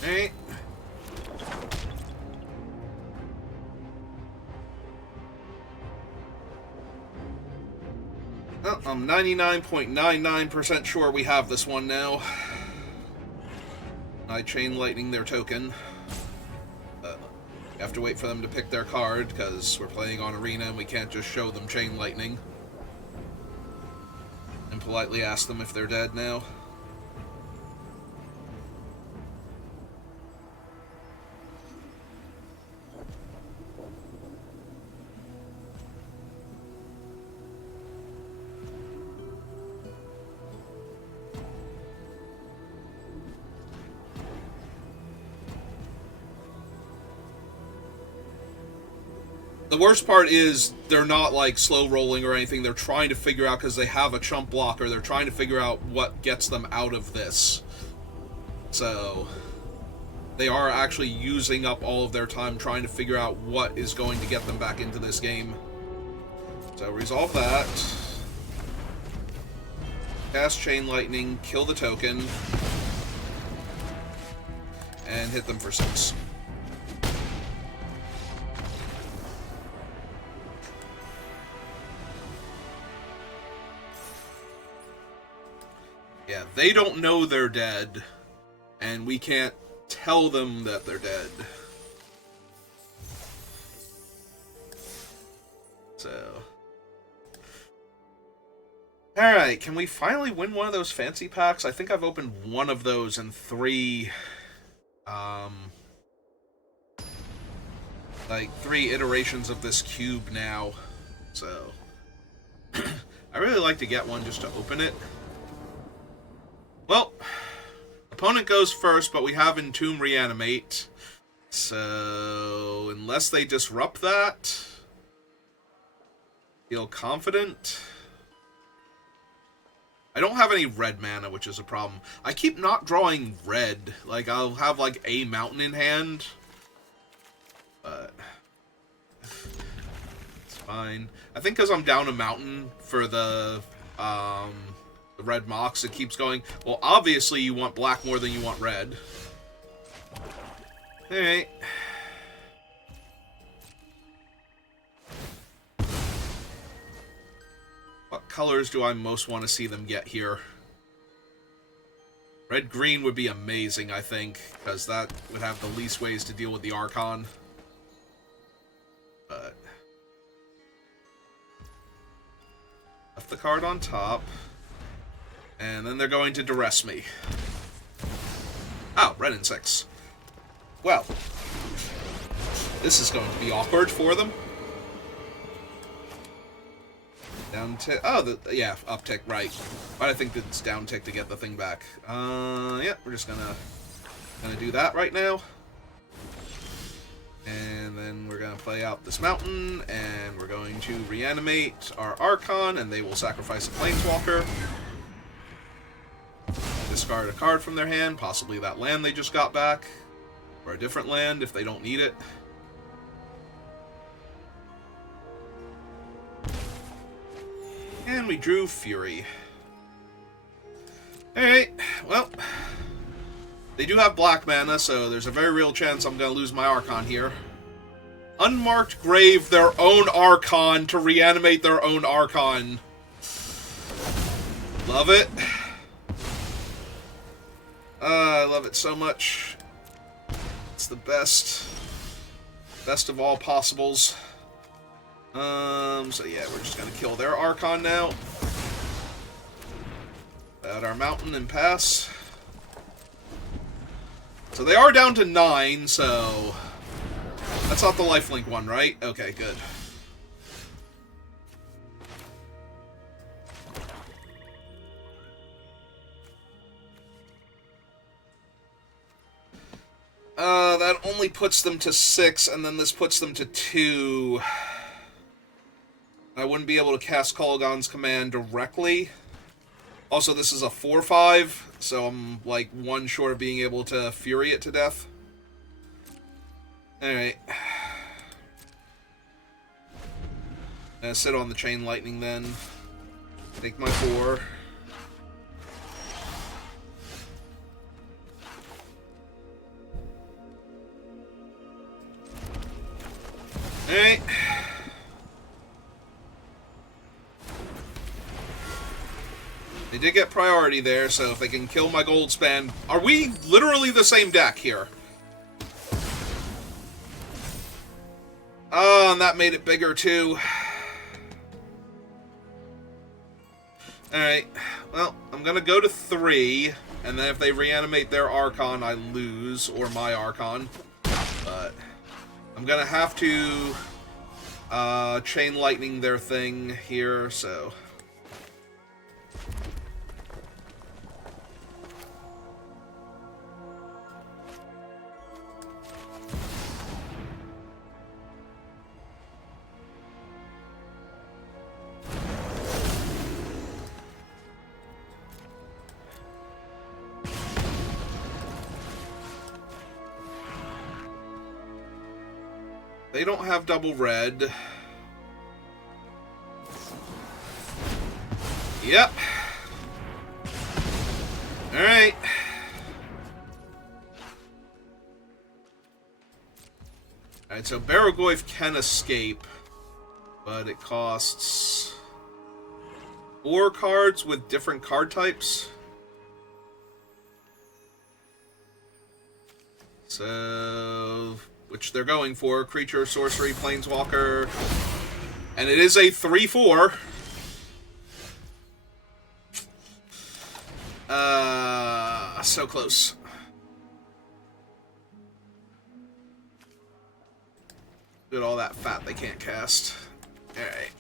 Hey. Well, I'm 99.99% sure we have this one now. I Chain Lightning their token. You have to wait for them to pick their card, because we're playing on Arena and we can't just show them Chain Lightning. And politely ask them if they're dead now. The worst part is they're not like slow rolling or anything. They're trying to figure out, because they have a chump blocker, they're trying to figure out what gets them out of this. So they are actually using up all of their time trying to figure out what is going to get them back into this game. So resolve that. Cast Chain Lightning, kill the token, and hit them for 6. Yeah, they don't know they're dead, and we can't tell them that they're dead. So... Alright, can we finally win one of those fancy packs? I think I've opened one of those in 3... like 3 iterations of this cube now. So... I really like to get one just to open it. Well, opponent goes first, but we have Entomb Reanimate. So, unless they disrupt that... Feel confident... I don't have any red mana, which is a problem. I keep not drawing red. Like, I'll have, like, a mountain in hand. But... it's fine. I think because I'm down a mountain for the red Mox, it keeps going, well, obviously you want black more than you want red. Alright. What colors do I most want to see them get here? Red-green would be amazing, I think, because that would have the least ways to deal with the Archon. But... left the card on top. And then they're going to duress me. Oh, red and 6. Well, this is going to be awkward for them. Down tick. Oh, yeah, up tick, right. But I think it's down tick to get the thing back. Yeah, we're just gonna do that right now. And then we're gonna play out this mountain, and we're going to reanimate our Archon, and they will sacrifice a Planeswalker. Discard a card from their hand, possibly that land they just got back, or a different land if they don't need it. And we drew Fury. Alright, well, they do have black mana, so there's a very real chance I'm going to lose my Archon here. Unmarked Grave their own Archon to reanimate their own Archon. Love it. I love it so much. It's the best. Best of all possibles. So yeah, we're just gonna kill their Archon now. At our mountain and pass. So they are down to 9, so... that's not the lifelink one, right? Okay, good. That only puts them to 6, and then this puts them to 2. I wouldn't be able to cast Kolaghan's Command directly. Also, this is a 4/5, so I'm, like, 1 short of being able to Fury it to death. Alright. Sit on the Chain Lightning, then. Take my 4. Alright. They did get priority there, so if they can kill my Goldspan... Are we literally the same deck here? Oh, and that made it bigger, too. Alright, well, I'm gonna go to 3, and then if they reanimate their Archon, I lose, or my Archon. But I'm gonna have to Chain Lightning their thing here, so... They don't have double red. Yep. Alright. Alright, so Baragoyf can escape, but it costs 4 cards with different card types. So, which they're going for, creature, sorcery, planeswalker, and it is a 3/4. So close. Look at all that fat they can't cast. Alright.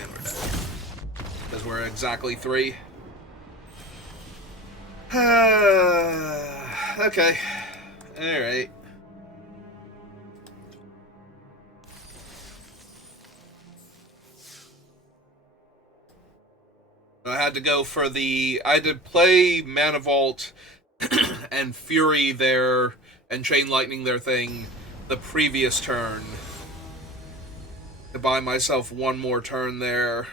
And we're dead. Because we're exactly 3. Okay. Alright. I had to go for the... I had to play Mana Vault and Fury there, and Chain Lightning their thing the previous turn. To buy myself one more turn there.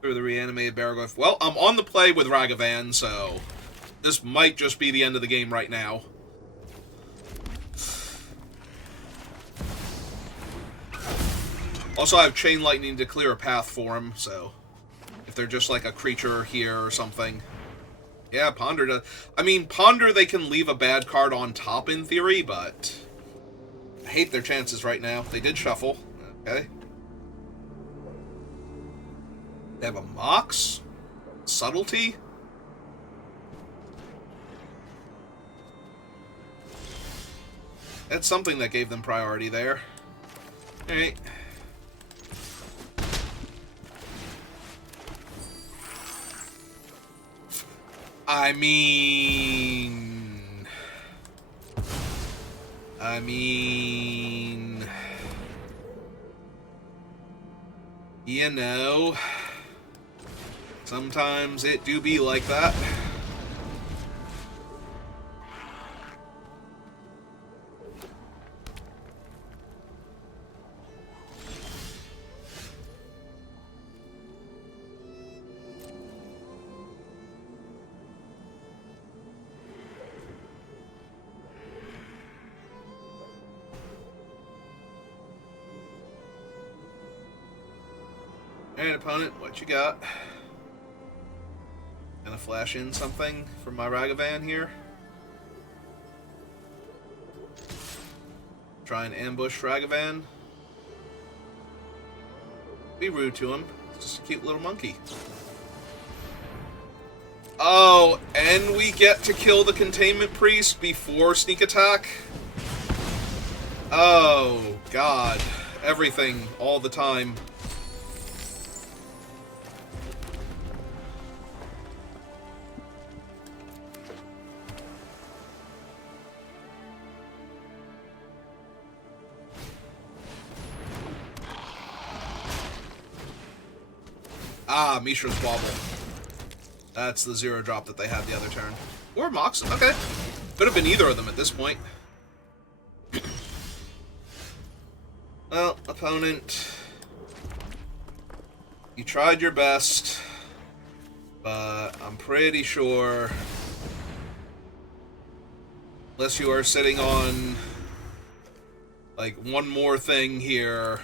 Through the reanimated Baragoyf. Well, I'm on the play with Ragavan, so... this might just be the end of the game right now. Also, I have Chain Lightning to clear a path for him, so... if they're just like a creature here or something. Yeah, Ponder does. I mean, Ponder, they can leave a bad card on top in theory, but... I hate their chances right now. They did shuffle. Okay. They have a Mox? Subtlety? That's something that gave them priority there. Alright. I mean... you know... sometimes it do be like that. Alright, opponent, what you got? Gonna flash in something from my Ragavan here. Try and ambush Ragavan. Be rude to him. It's just a cute little monkey. Oh, and we get to kill the Containment Priest before sneak attack? Oh, God. Everything, all the time. Ah, Mishra's Wobble. That's the 0-drop that they had the other turn. Or Mox. Okay. Could have been either of them at this point. Well, opponent, you tried your best, but I'm pretty sure, unless you are sitting on, like, one more thing here,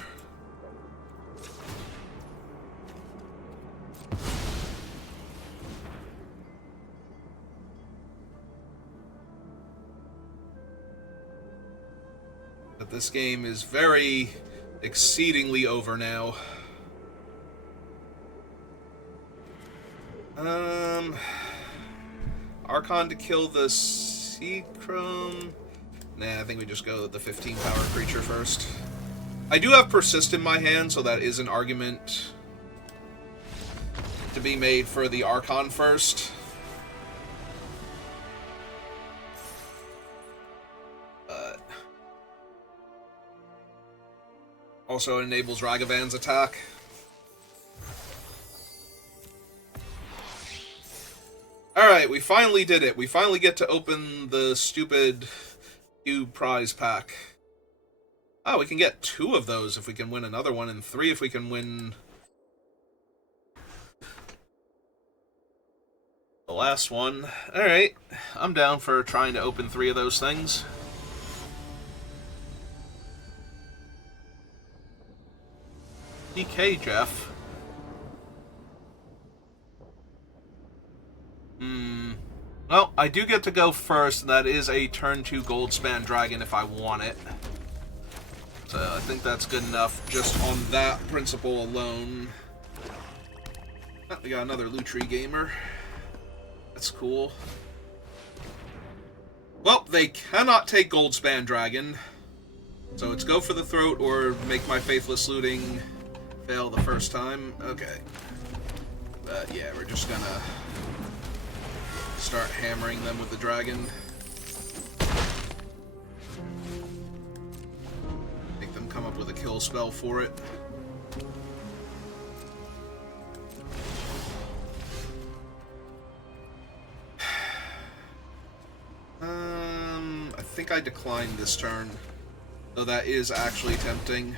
but this game is very exceedingly over now. Archon to kill the Seachrome. Nah, I think we just go with the 15 power creature first. I do have Persist in my hand, so that is an argument to be made for the Archon first. Also enables Ragavan's attack. Alright, we finally did it. We finally get to open the stupid cube prize pack. Oh, we can get 2 of those if we can win another one, and 3 if we can win... last one. Alright, I'm down for trying to open 3 of those things. DK, Jeff. Well, I do get to go first, and that is a turn 2 Goldspan Dragon if I want it. So I think that's good enough just on that principle alone. Oh, we got another Lutri Gamer. That's cool. Well, they cannot take Goldspan Dragon. So it's go for the throat or make my Faithless Looting fail the first time. Okay. But yeah, we're just gonna start hammering them with the dragon. Make them come up with a kill spell for it. I think I declined this turn, though that is actually tempting.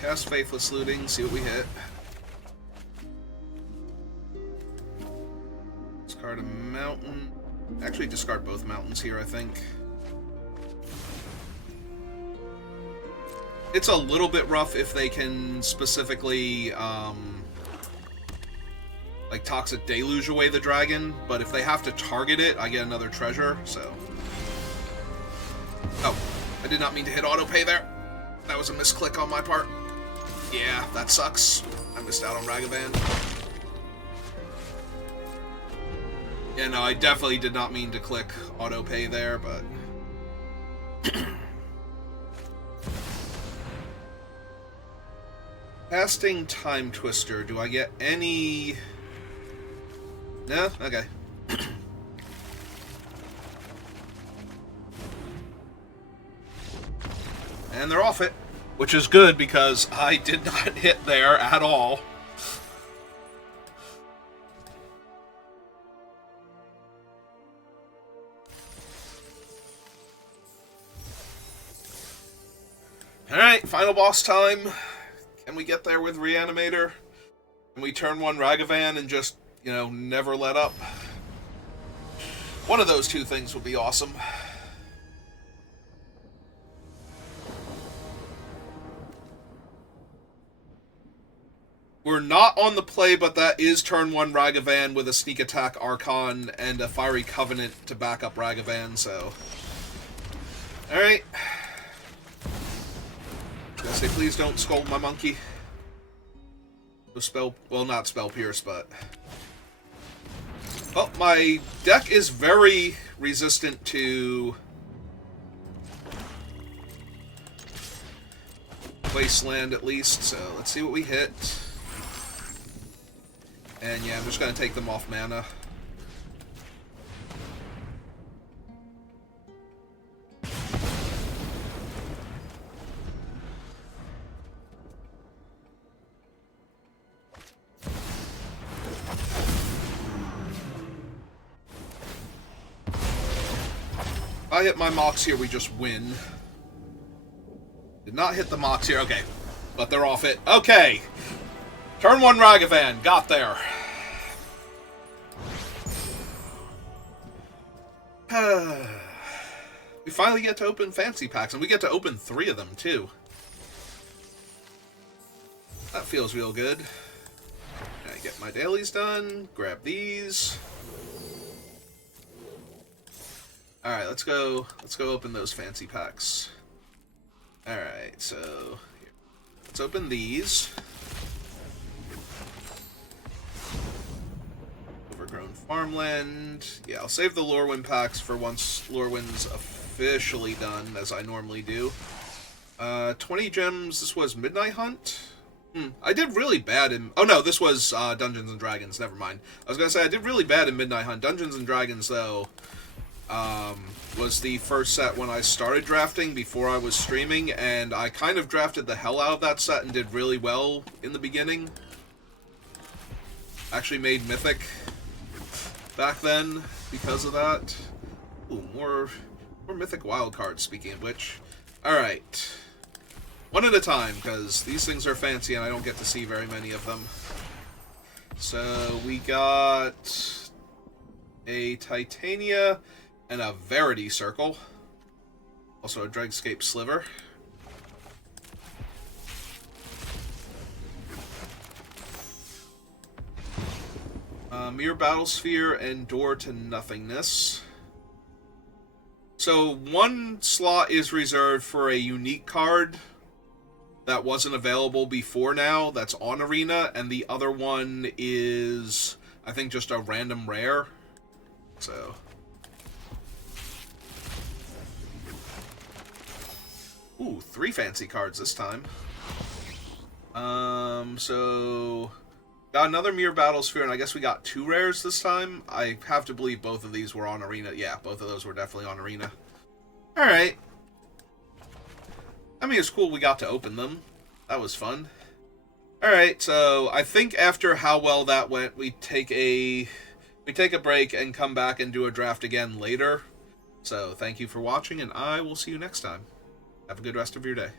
Cast Faithless Looting, see what we hit. Discard a mountain. Actually, discard both mountains here, I think. It's a little bit rough if they can specifically, like, Toxic Deluge away the dragon, but if they have to target it, I get another treasure, so... Oh, I did not mean to hit autopay there. That was a misclick on my part. Yeah, that sucks. I missed out on Ragavan. Yeah, no, I definitely did not mean to click autopay there, but... Casting Time Twister. Do I get any... No? Okay. And they're off it. Which is good, because I did not hit there at all. Alright, final boss time. Can we get there with Reanimator? Can we turn 1 Ragavan and just, you know, never let up? One of those two things would be awesome. We're not on the play, but that is turn 1 Ragavan with a Sneak Attack Archon and a Fiery Covenant to back up Ragavan, so... Alright. Gonna say, please don't scold my monkey. No spell... Well, not Spell Pierce, but... Well, my deck is very resistant to... Wasteland, at least, so let's see what we hit. And yeah, I'm just going to take them off mana. If I hit my Mox here, we just win. Did not hit the Mox here. Okay. But they're off it. Okay. Turn 1 Ragavan. Got there. We finally get to open fancy packs, and we get to open 3 of them, too. That feels real good. Can I get my dailies done? Grab these. Alright, let's go open those fancy packs. Alright, so here. Let's open these. Overgrown Farmland. Yeah, I'll save the Lorewyn packs for once Lorewyn's officially done, as I normally do. 20 gems, this was Midnight Hunt? I did really bad in... Oh no, this was Dungeons and Dragons, never mind. I was gonna say, I did really bad in Midnight Hunt. Dungeons and Dragons, though, was the first set when I started drafting before I was streaming, and I kind of drafted the hell out of that set and did really well in the beginning. Actually made Mythic back then because of that. Ooh, more mythic wild cards, speaking of which. Alright. One at a time, because these things are fancy and I don't get to see very many of them. So we got a Titania and a Verity Circle. Also a Dregscape Sliver. Mere Battlesphere and Door to Nothingness. So one slot is reserved for a unique card that wasn't available before now, that's on Arena, and the other one is, I think, just a random rare. So... Ooh, 3 fancy cards this time. So... Got another Mere Battlesphere, and I guess we got 2 rares this time. I have to believe both of these were on Arena. Yeah, both of those were definitely on Arena. Alright. I mean, it's cool we got to open them. That was fun. Alright, so I think after how well that went, we take a break and come back and do a draft again later. So, thank you for watching, and I will see you next time. Have a good rest of your day.